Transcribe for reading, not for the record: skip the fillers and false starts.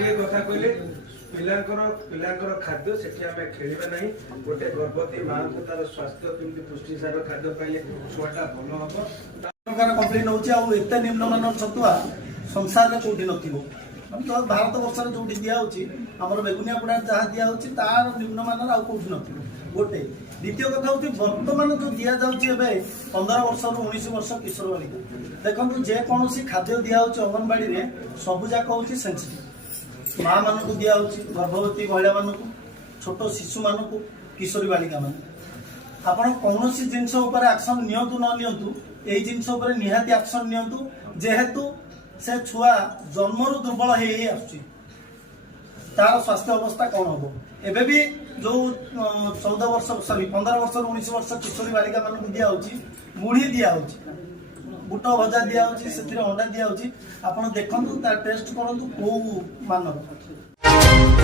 गोटे कथा कहले पिलांकर खाद्य सेठी आमे खेलिबा नहीं गोटे गर्भवती मां को तार स्वास्थ्य केमती पुष्टिसार खाद्य पाइले छुआटा भलो हबो प्रकार कंप्लेन होची आ एते निम्नमान छतुआ संसार में कोठी नथिबो हम तो भारत वर्ष रे जोठी दिया होची हमर बेगुनिया पड़ा जहा दिया होची तार निम्नमान आ कोठी नथिबो गोटे द्वितीय कथा होची वर्तमान जो दिया जाउची एबे 15 वर्ष रु 19 वर्ष किशोर बालिका देखंतु जे कोनोसी खाद्य दिया होची अंगनबाड़ी रे सब जाक होची सेंसिटिव मां मान को दिया होची गर्भवती महिला मान को छोट शिशु मान को किशोरी बालिका मान आपण कोनोसी जिंस ऊपर एक्शन नियंतु न नियंतु एई जिंस ऊपर निहाती एक्शन नियंतु जेहेतु से छुआ जन्मरु दुर्बल हे आसुची तार स्वास्थ्य अवस्था कौन हम एबे भी जो 14 वर्ष सॉरी 15 वर्ष 19 वर्ष किशोरी बालिका मान दिया होची मुढ़ी दिया होची बुट भजा दिया होची सेतिर अंडा दिया होची आपण देखंतु ता टेस्ट करंतु को मानर